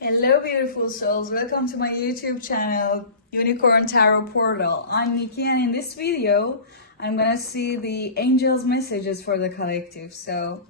Hello beautiful souls, welcome to my YouTube channel Unicorn Tarot Portal. I'm Nikki, and in this video I'm gonna see the angels messages for the collective. So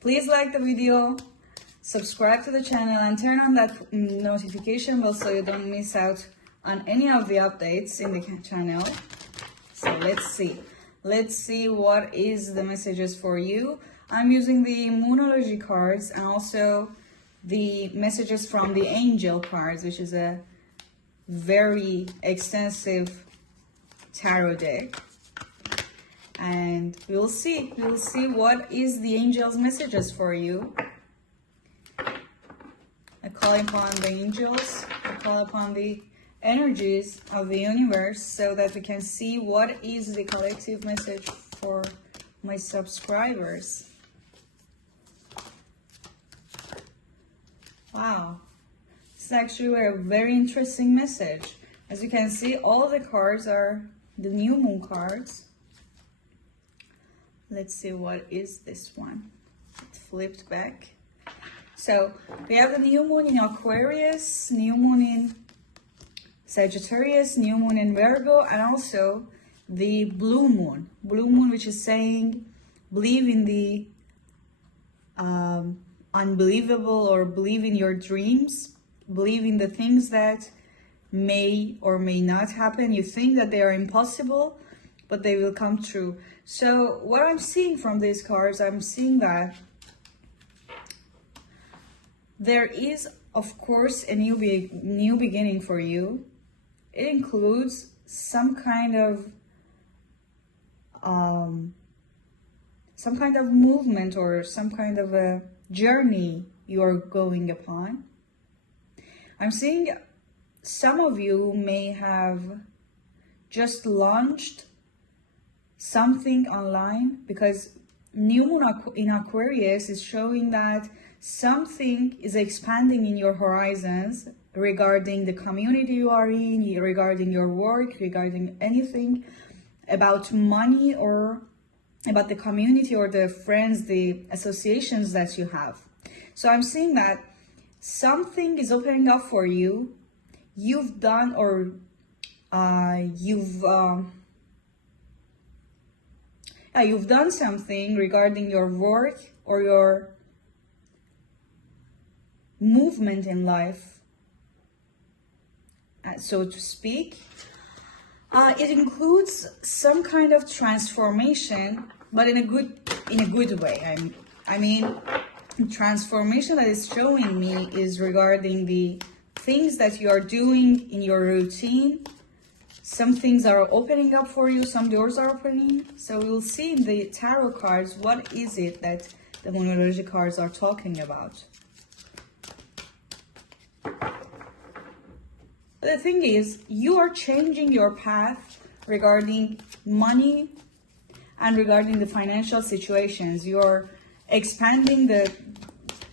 please like the video, subscribe to the channel and turn on that notification bell so you don't miss out on any of the updates in the channel. So let's see what is the messages for you. I'm using the Moonology cards and also the messages from the angel cards, which is a very extensive tarot deck, and we'll see what is the angels messages for you. I call upon the angels, I call upon the energies of the universe so that we can see what is the collective message for my subscribers. Wow, this is actually a very interesting message. As you can see, all the cards are the new moon cards. Let's see what is this one. It's flipped back. So we have the new moon in Aquarius, new moon in Sagittarius, new moon in Virgo, and also the blue moon, which is saying believe in the unbelievable, or believe in your dreams, believe in the things that may or may not happen. You think that they are impossible, but they will come true. So what I'm seeing from these cards, I'm seeing that there is, of course, a new beginning for you. It includes some kind of movement or some kind of a journey you're going upon. I'm seeing some of you may have just launched something online, because new moon in Aquarius is showing that something is expanding in your horizons regarding the community you are in, regarding your work, regarding anything about money, or about the community or the friends, the associations that you have. So I'm seeing that something is opening up for you. You've done, or you've done something regarding your work or your movement in life, so to speak. It includes some kind of transformation, but in a good way. I mean, transformation that is showing me is regarding the things that you are doing in your routine. Some things are opening up for you, some doors are opening. So we'll see in the tarot cards what is it that the Moonology cards are talking about. The thing is, you are changing your path regarding money and regarding the financial situations. You're expanding the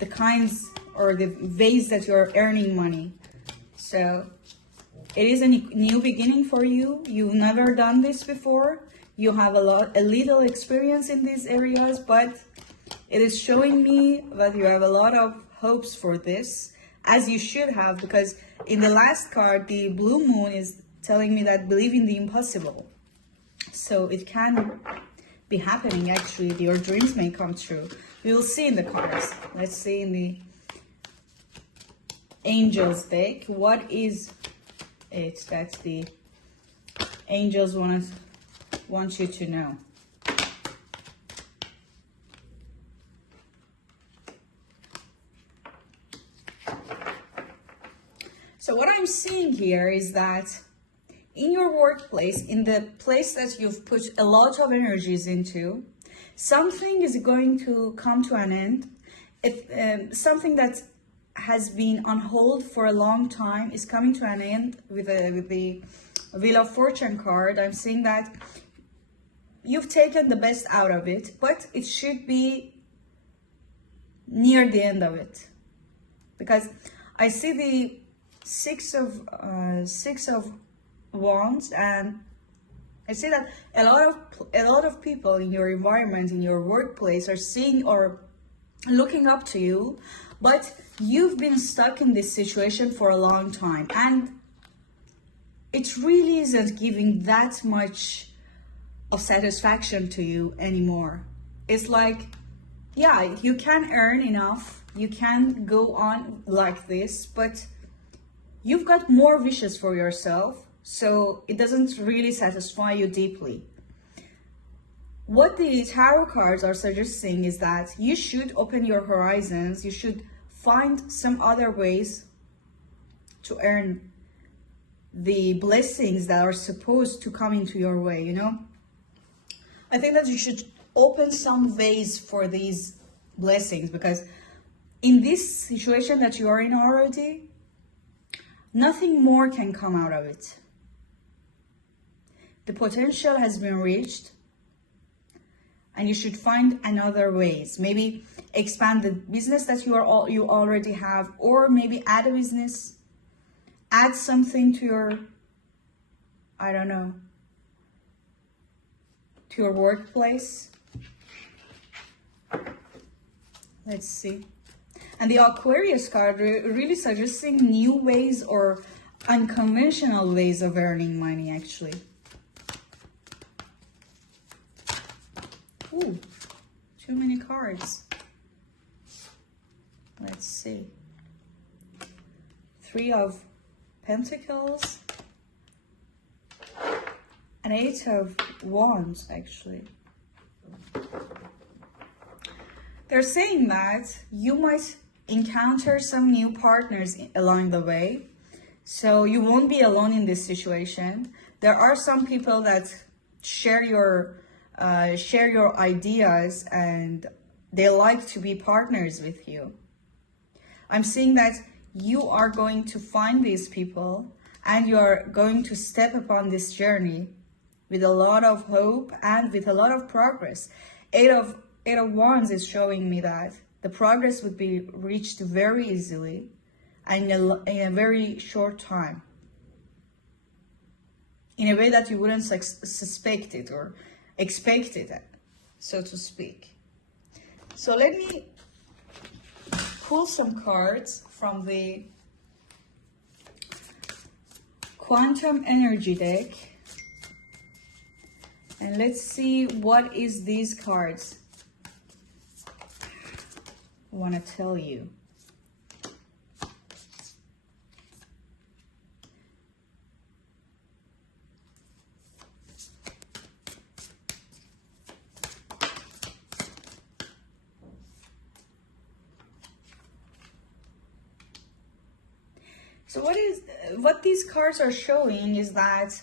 kinds or the ways that you're earning money. So it is a new beginning for you. You've never done this before. You have a little experience in these areas, but it is showing me that you have a lot of hopes for this, as you should have, because in the last card, the blue moon is telling me that believe in the impossible. So it can be happening, actually. Your dreams may come true. We will see in the cards. Let's see in the angels deck, what is it that the angels want you to know. So what I'm seeing here is that in your workplace, in the place that you've put a lot of energies into, something is going to come to an end. If something that has been on hold for a long time is coming to an end with the Wheel of Fortune card. I'm seeing that you've taken the best out of it, but it should be near the end of it, because I see the six of wands, and I see that a lot of people in your environment, in your workplace, are seeing or looking up to you, but you've been stuck in this situation for a long time, and it really isn't giving that much of satisfaction to you anymore. It's like, yeah, you can earn enough, you can go on like this, but you've got more wishes for yourself, so it doesn't really satisfy you deeply. What the tarot cards are suggesting is that you should open your horizons, you should find some other ways to earn the blessings that are supposed to come into your way, you know? I think that you should open some ways for these blessings, because in this situation that you are in already, nothing more can come out of it. The potential has been reached, and you should find another ways. Maybe expand the business that you already have, or maybe add a business, add something to your, I don't know, to your workplace. Let's see. And the Aquarius card really suggesting new ways or unconventional ways of earning money, actually. Ooh, too many cards. Let's see. 3 of Pentacles and 8 of Wands, actually. They're saying that you might encounter some new partners along the way, so you won't be alone in this situation. There are some people that share your ideas, and they like to be partners with you. I'm seeing that you are going to find these people, and you are going to step upon this journey with a lot of hope and with a lot of progress. Eight of Wands is showing me that the progress would be reached very easily and in a very short time, in a way that you wouldn't suspect it or expect it, so to speak. So let me pull some cards from the Quantum Energy deck, and let's see what is these cards want to tell you. So what these cards are showing is that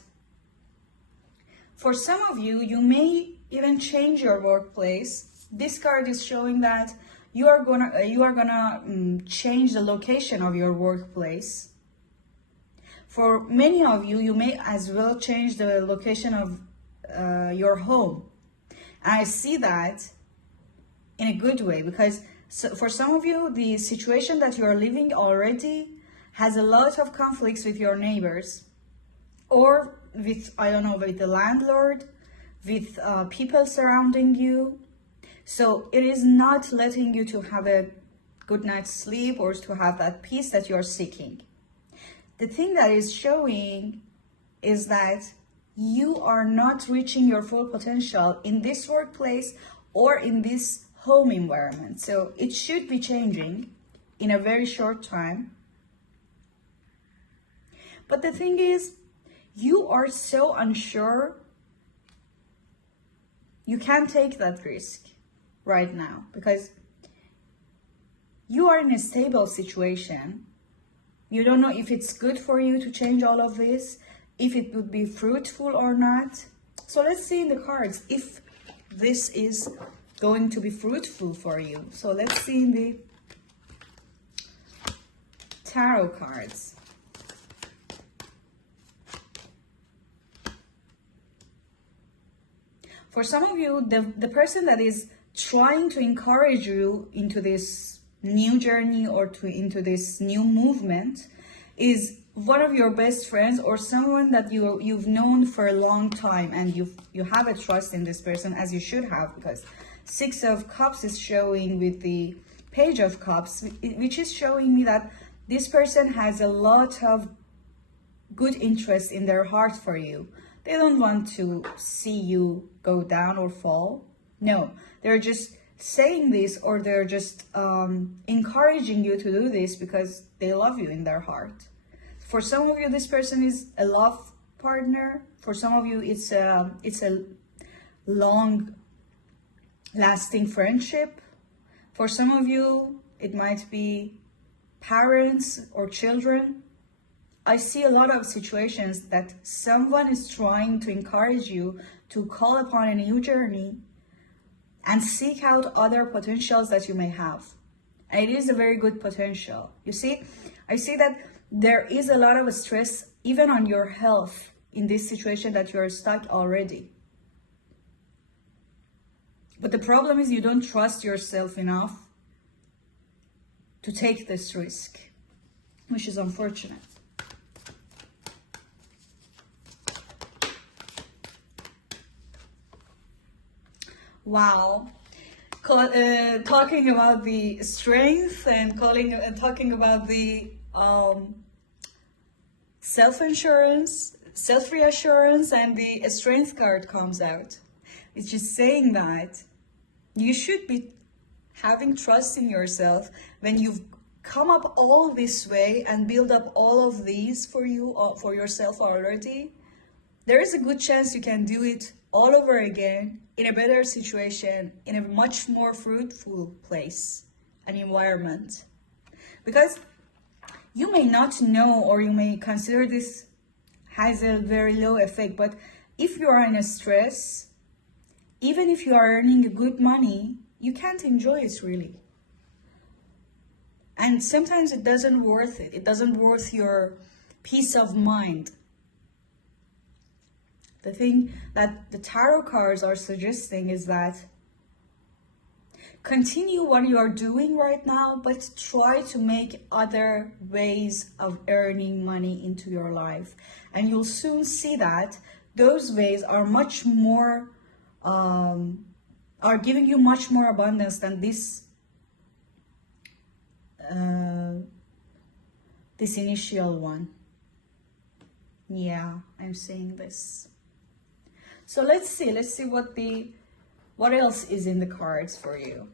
for some of you, you may even change your workplace. This card is showing that you are gonna change the location of your workplace. For many of you, you may as well change the location of your home. And I see that in a good way, because for some of you, the situation that you are living already has a lot of conflicts with your neighbors, or with, I don't know, with the landlord, with people surrounding you. So it is not letting you to have a good night's sleep or to have that peace that you're seeking. The thing that is showing is that you are not reaching your full potential in this workplace or in this home environment. So it should be changing in a very short time. But the thing is, you are so unsure, you can't take that risk right now, because you are in a stable situation. You don't know if it's good for you to change all of this, if it would be fruitful or not. So let's see in the cards if this is going to be fruitful for you. So let's see in the tarot cards. For some of you, the person that is trying to encourage you into this new journey or into this new movement is one of your best friends, or someone that you've known for a long time, and you have a trust in this person, as you should have, because 6 of Cups is showing with the Page of Cups, which is showing me that this person has a lot of good interest in their heart for you. They don't want to see you go down or fall. No, they're just saying this, or they're just encouraging you to do this because they love you in their heart. For some of you, this person is a love partner. For some of you, it's a long lasting friendship. For some of you, it might be parents or children. I see a lot of situations that someone is trying to encourage you to call upon a new journey and seek out other potentials that you may have. And it is a very good potential. You see, I see that there is a lot of stress even on your health in this situation that you're stuck already. But the problem is you don't trust yourself enough to take this risk, which is unfortunate. Wow. Talking about the strength and talking about the self-insurance, self-reassurance, and the strength card comes out. It's just saying that you should be having trust in yourself when you've come up all this way and build up all of these for you, for yourself already. There is a good chance you can do it all over again in a better situation, in a much more fruitful place and environment. Because you may not know, or you may consider this has a very low effect, but if you are in a stress, even if you are earning good money, you can't enjoy it really. And sometimes it doesn't worth it. It doesn't worth your peace of mind. The thing that the tarot cards are suggesting is that continue what you are doing right now, but try to make other ways of earning money into your life. And you'll soon see that those ways are much more, are giving you much more abundance than this initial one. Yeah, I'm saying this. So let's see what else is in the cards for you.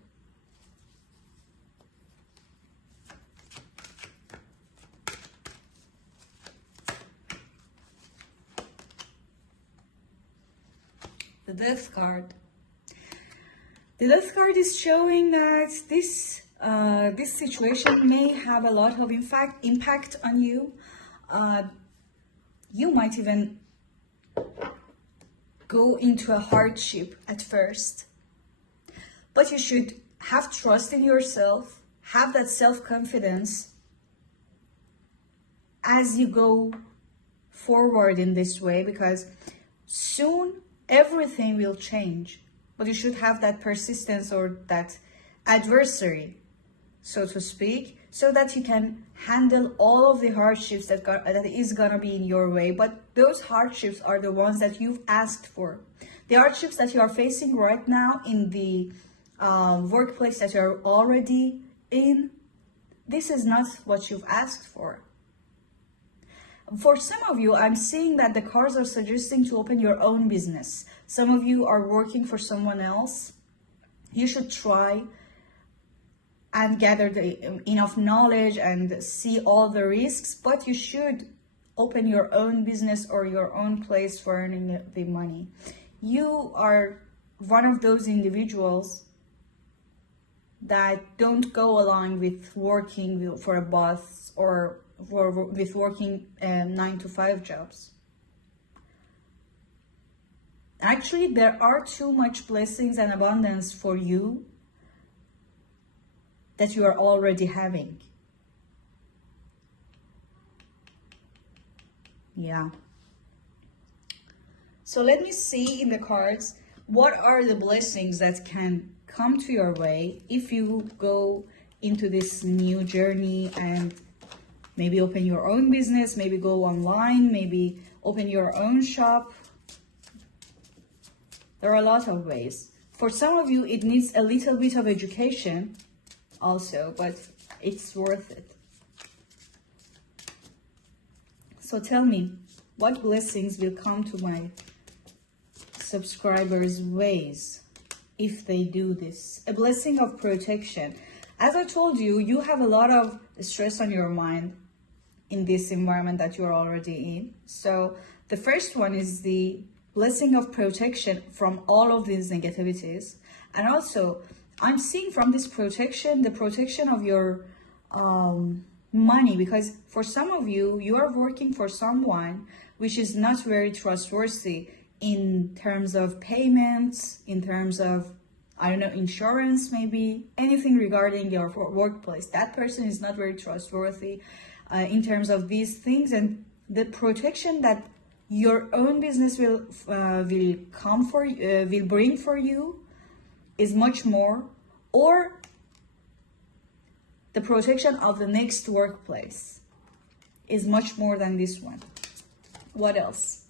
The Death card. The Death card is showing that this situation may have a lot of impact on you. You might even go into a hardship at first, but you should have trust in yourself, have that self-confidence as you go forward in this way, because soon everything will change. But you should have that persistence, or that adversary, so to speak, so that you can handle all of the hardships that is gonna be in your way. But those hardships are the ones that you've asked for. The hardships that you are facing right now in the workplace that you're already in, this is not what you've asked for. For some of you, I'm seeing that the cards are suggesting to open your own business. Some of you are working for someone else. You should try and gather enough knowledge and see all the risks, but you should open your own business or your own place for earning the money. You are one of those individuals that don't go along with working for a boss or with working 9-to-5 jobs. Actually, there are too much blessings and abundance for you that you are already having. Yeah. So let me see in the cards, what are the blessings that can come to your way if you go into this new journey and maybe open your own business, maybe go online, maybe open your own shop. There are a lot of ways. For some of you, it needs a little bit of education also, but it's worth it. So tell me, what blessings will come to my subscribers' ways if they do this? A blessing of protection. As I told you, you have a lot of stress on your mind in this environment that you're already in. So the first one is the blessing of protection from all of these negativities. And also, I'm seeing from this protection, the protection of your money, because for some of you, you are working for someone which is not very trustworthy in terms of payments, in terms of, I don't know, insurance, maybe anything regarding your workplace. That person is not very trustworthy in terms of these things, and the protection that your own business will come for will bring for you is much more, or the protection of the next workplace is much more than this one. What else?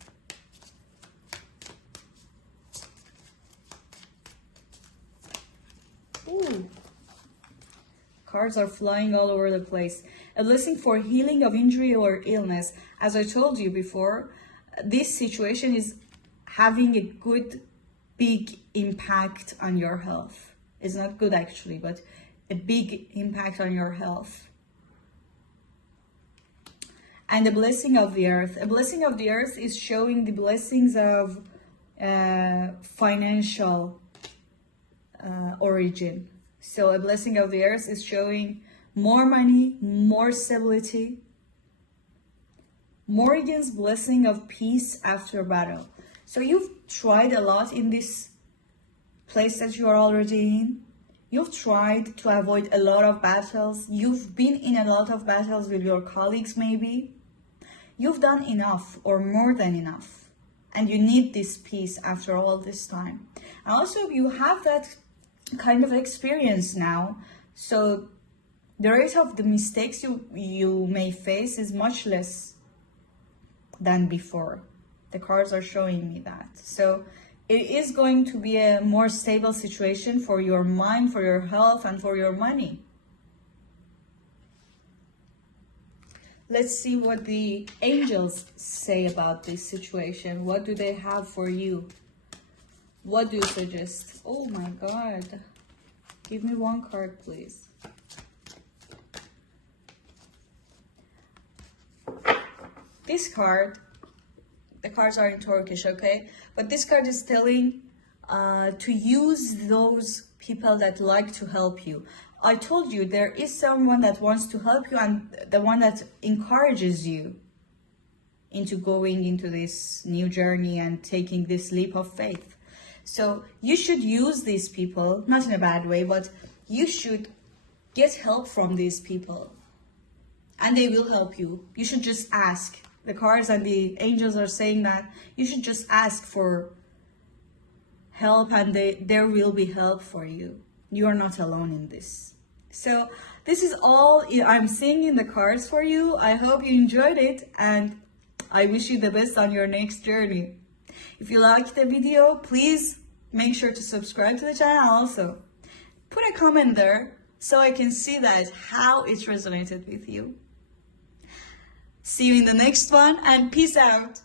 Ooh. Cards are flying all over the place. A blessing for healing of injury or illness. As I told you before, this situation is having a good, big impact on your health. It's not good actually, but a big impact on your health. And the blessing of the earth. A blessing of the earth is showing the blessings of financial origin. So a blessing of the earth is showing more money, more stability. Morrigan's blessing of peace after battle. So you've tried a lot in this place that you are already in. You've tried to avoid a lot of battles. You've been in a lot of battles with your colleagues maybe. You've done enough or more than enough. And you need this peace after all this time. And also you have that kind of experience now. So the rate of the mistakes you may face is much less than before. The cards are showing me that. So it is going to be a more stable situation for your mind, for your health, and for your money. Let's see what the angels say about this situation. What do they have for you? What do you suggest? Oh my God. Give me one card, please. This card, the cards are in Turkish, okay? But this card is telling to use those people that like to help you. I told you there is someone that wants to help you, and the one that encourages you into going into this new journey and taking this leap of faith. So you should use these people, not in a bad way, but you should get help from these people and they will help you. You should just ask. The cards and the angels are saying that you should just ask for help, and there will be help for you. You are not alone in this. So this is all I'm seeing in the cards for you. I hope you enjoyed it, and I wish you the best on your next journey. If you liked the video, please make sure to subscribe to the channel. Also, put a comment there so I can see that how it resonated with you. See you in the next one, and peace out.